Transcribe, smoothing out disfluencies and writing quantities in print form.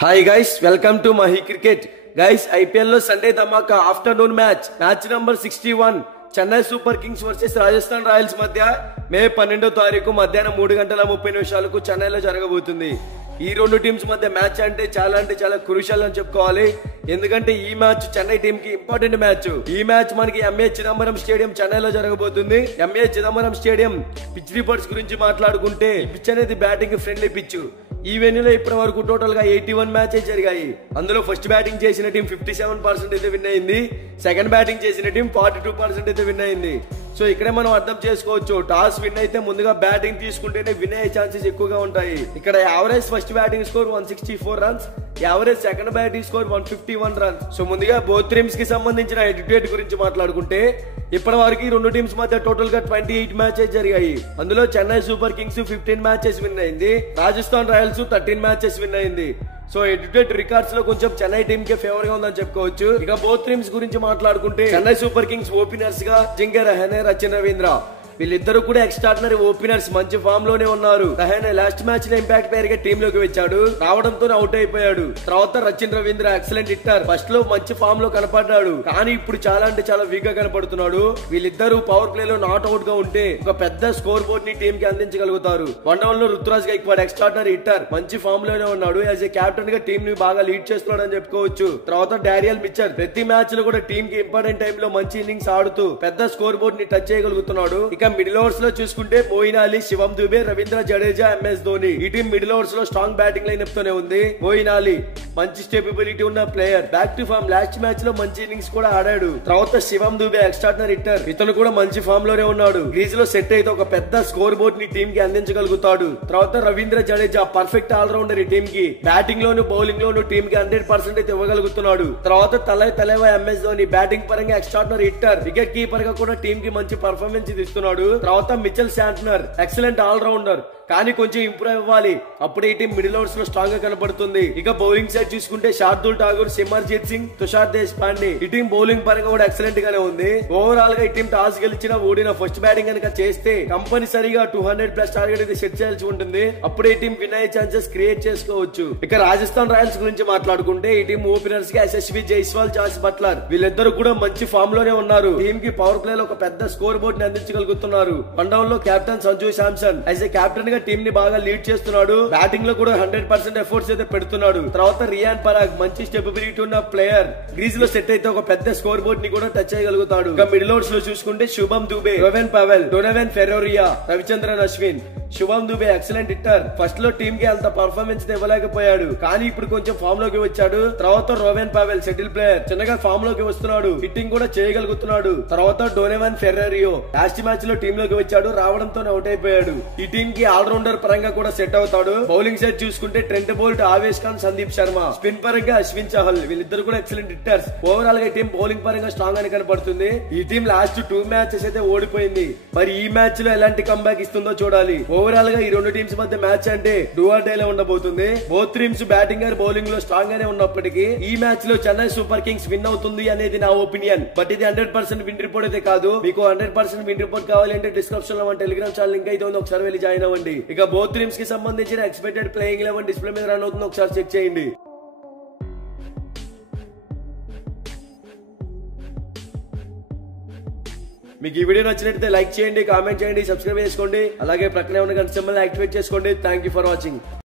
Hi guys, welcome to Mahi cricket. Guys, IPL లో Sunday ధమాకా afternoon match number 61 Chennai Super Kings versus Rajasthan Royals మధ్య May 12వ తారీఖు మధ్యాహ్నం 3:30 చెన్నైలో జరగబోతుంది. ఈ రెండు టీమ్స్ మధ్య మ్యాచ్ అంటే చాలా క్రూషియల్ అని చెప్పుకోవాలి. ఎందుకంటే ఈ మ్యాచ్ చెన్నై టీం కి ఇంపార్టెంట్ మ్యాచ్. ఈ మ్యాచ్ మనకి ఎంఏ చిదంబరం స్టేడియం చెన్నైలో జరగబోతుంది. MA Chidambaram stadium pitch reports గురించి మాట్లాడుకుంటే పిచ్ అనేది బ్యాటింగ్ ఫ్రెండ్లీ పిచ్. ఈ వెన్యూలో ఇప్పటి వరకు టోటల్ గా 81 మ్యాచెస్ జరిగాయి. అందులో ఫస్ట్ బ్యాటింగ్ చేసిన టీం 57% అయితే విన్ అయింది. సెకండ్ బ్యాటింగ్ చేసిన టీం 42% అయితే విన్ అయింది. సో ఇక్కడే మనం అర్థం చేసుకోవచ్చు, టాస్ విన్ అయితే ముందుగా బ్యాటింగ్ తీసుకుంటేనే విన్ అయ్యే ఛాన్సెస్ ఎక్కువగా ఉంటాయి. ఇక్కడ average first batting score 164 runs, average second batting score 151 runs. So ముందుగా బోత్ టీమ్స్ కి సంబంధించిన హెడ్ టు హెడ్ గురించి మాట్లాడుకుంటే ఇప్పటి వరకు ఈ రెండు టీమ్స్ మధ్య టోటల్ గా 28 మ్యాచెస్ జరిగాయి. అందులో Chennai Super Kings 15 matches win అయింది, రాజస్థాన్ రాయల్స్ 13 మ్యాచెస్ విన్ అయింది. So head to head records లో కొంచెం చెన్నై టీమ్ కే ఫేవర్ గా ఉందని చెప్పుకోవచ్చు. ఇక బోత్ టీమ్స్ గురించి మాట్లాడుకుంటే చెన్నై సూపర్ కింగ్స్ ఓపెనర్స్ గా జింగే రహానే, రచిన్ రవీంద్ర వీళ్ళిద్దరు కూడా ఎక్స్ట్రాడినరీ ఓపెనర్స్, మంచి ఫామ్ లోనే ఉన్నారు. రహానే లాస్ట్ మ్యాచ్ లో ఇంపాక్ట్ ప్లేయర్ గా టీమ్ లోకి వచ్చాడు, రావడంతో అవుట్ అయిపోయాడు. తర్వాత Rachin Ravindra excellent hitter, first లో మంచి ఫామ్ లో కనపడ్డాడు, కానీ ఇప్పుడు చాలా వీక్ గా కనపడుతున్నాడు. వీళ్ళిద్దరు పవర్ ప్లే లో నాట్ అవుట్ గా ఉంటే ఒక పెద్ద స్కోర్ బోర్డ్ ని టీమ్ కి అందించగలుగుతారు. వన్ డౌన్ లో రుతురాజ్ గైక్వాడ్ ఎక్స్ట్రాడినరీ హిట్టర్, మంచి ఫామ్ లోనే ఉన్నాడు. యాజ్ ఏ కెప్టెన్ గా టీమ్ ని బాగా లీడ్ చేస్తున్నాడు అని చెప్పుకోవచ్చు. తర్వాత డారియల్ మిచ్చర్ ప్రతి మ్యాచ్ లో కూడా టీమ్ కి ఇంపార్టెంట్ టైమ్ లో మంచి ఇన్నింగ్స్ ఆడుతూ పెద్ద స్కోర్ బోర్డ్ ని టచ్ చేయగలుగుతున్నాడు. ఇక మిడిల్ ఓవర్స్ లో చూసుకుంటే మోయిన్ అలీ, శివం దుబే, రవీంద్ర జడేజా, ఎంఎస్ ధోని ఈ టీం మిడిల్ ఓవర్స్ లో స్ట్రాంగ్ బ్యాటింగ్ లైనప్ తోనే ఉంది. మోయిన్ అలీ మంచి స్టెబిలిటీ ఉన్న player, back to form, last match లో మంచి ఇన్నింగ్స్ కూడా ఆడాడు. తర్వాత శివం దుబే ఎక్స్ట్రాడినరీ హిట్టర్, ఇతను కూడా మంచి ఫామ్ లోనే ఉన్నాడు. క్రీజ్ లో సెట్ అయితే ఒక పెద్ద స్కోర్ బోర్డ్ ని టీమ్ కి అందించగలుగుతాడు. తర్వాత రవీంద్ర జడేజా పర్ఫెక్ట్ ఆల్రౌండర్, ఈ టీమ్ కి బ్యాటింగ్ లోను బౌలింగ్ లోను టీమ్ కి 100% అయితే ఇవ్వగలుగుతున్నాడు. తర్వాత తలైవా ఎంఎస్ ధోని బ్యాటింగ్ పరంగా ఎక్స్ట్రాడినరీ హిట్టర్, వికెట్ కీపర్ గా కూడా టీమ్ కి మంచి పర్ఫార్మెన్స్ ఇస్తున్నాడు. తర్వాత మిచెల్ శాంట్నర్ ఎక్సలెంట్ ఆల్రౌండర్, కానీ కొంచెం ఇంప్రూవ్ అవ్వాలి, అప్పుడే ఈ టీం మిడిల్ ఓవర్స్ లో స్ట్రాంగ్ గా కనబడుతుంది. ఇక బౌలింగ్ సైడ్ చూసుకుంటే శార్దుల్ ఠాగూర్, సిమర్జీత్ సింగ్, తుషార్ దేశ్ పాండే ఈ టీం బౌలింగ్ పరంగా కూడా ఎక్సలెంట్ గానే ఉంది. ఓవరాల్ గా ఈ టీం టాస్ గెలిచిన ఓడిన ఫస్ట్ బ్యాటింగ్ కనుక చేస్తే కంపల్సరీగా 200+ టార్గెట్ అయితే సెట్ చేయాల్సి ఉంటుంది. అప్పుడే ఈ టీం విన్ అయ్యే ఛాన్సెస్ క్రియేట్ చేసుకోవచ్చు. ఇక రాజస్థాన్ రాయల్స్ గురించి మాట్లాడుకుంటే ఈ టీం ఓపెనర్స్ గా యశస్వి జైస్వాల్, జాస్ బట్లర్ వీళ్ళిద్దరు కూడా మంచి ఫామ్ లోనే ఉన్నారు. టీమ్ కి పవర్ ప్లే లో ఒక పెద్ద స్కోర్ బోర్డ్ ని అందించగలుగుతున్నారు. వన్ డౌన్ లో captain Sanju Samson as a captain గా టీమ్ ని బాగా లీడ్ చేస్తున్నాడు. బ్యాటింగ్ లో కూడా 100% ఎఫర్ట్స్ అయితే పెడుతున్నాడు. తర్వాత రియాన్ పరాగ్ మంచి స్టెబిలిటీ ఉన్న ప్లేయర్, గ్రీజ్ లో సెట్ అయితే ఒక పెద్ద స్కోర్ బోర్డ్ ని కూడా టచ్ చేయగలుగుతాడు. ఇక మిడిల్ ఓవర్స్ లో చూసుకుంటే శుభం దుబే, రోవెన్ పవెల్, డొనోవెన్ ఫెరోరియా, రవిచంద్రన్ అశ్విన్. శుభం దుబే ఎక్సలెంట్ హిట్టర్, ఫస్ట్ లో టీమ్ కి అంత పర్ఫార్మెన్స్ ఇవ్వలేకపోయాడు, కానీ ఇప్పుడు కొంచెం ఫామ్ లోకి వచ్చాడు. తర్వాత రోవెన్ పవెల్ సెటిల్ ప్లేయర్, చిన్నగా ఫామ్ లోకి వస్తున్నాడు, హిట్టింగ్ కూడా చేయగలుగుతున్నాడు. తర్వాత డొనోవెన్ ఫెరోరియో లాస్ట్ మ్యాచ్ లో టీమ్ లోకి వచ్చాడు, రావడంతో అవుట్ అయిపోయాడు. ఈ టీమ్ కి ఆల్రౌండర్ పరంగా కూడా సెట్ అవుతాడు. బౌలింగ్ సైడ్ చూసుకుంటే Trent Boult, Avesh Khan, Sandeep Sharma, spin పరంగా అశ్విన్ చహల్ వీళ్ళిద్దరు కూడా ఎక్సలెంట్ హిట్టర్స్. ఓవరాల్ గా టీం బౌలింగ్ పరంగా స్ట్రాంగ్ అని కనపడుతుంది. ఈ టీం లాస్ట్ 2 మ్యాచెస్ అయితే ఓడిపోయింది, మరి ఈ మ్యాచ్ లో ఎలాంటి కంబ్యాక్ ఇస్తుందో చూడాలి. ఓవరాల్ గా ఈ రెండు టీమ్స్ మధ్య మ్యాచ్ అంటే డూ ఆర్ డై లో ఉండబోతుంది. Both teams batting and bowling లో స్ట్రాంగ్ గానే ఉన్నప్పటికీ ఈ మ్యాచ్ లో చెన్నై సూపర్ కింగ్స్ విన్ అవుతుంది అనేది నా ఒపీనియన్. బట్ ఇది 100% విన్ రిపోర్ట్ అయితే కాదు. మీకు 100% విన్ రిపోర్ట్ కావాలంటే డిస్క్రిప్షన్ లో మన టెలిగ్రామ్ ఛానల్ లింక్ అయితే ఉంది, ఒకసారి వెళ్ళి జాయిన్ అవ్వండి. ఇక బోత్ టీమ్స్ కి సంబంధించిన ఎక్స్పెక్టెడ్ ప్లేయింగ్ 11 డిస్ప్లే మీద రన్ అవుతుంది, ఒకసారి చెక్ చేయండి. మీకు ఈ వీడియో నచ్చినట్లయితే లైక్ చేయండి, కామెంట్ చేయండి, సబ్స్క్రైబ్ చేసుకోండి. అలాగే ప్రక్కనే ఉన్న గంట సింబల్ యాక్టివేట్ చేసుకోండి. Thank you for watching.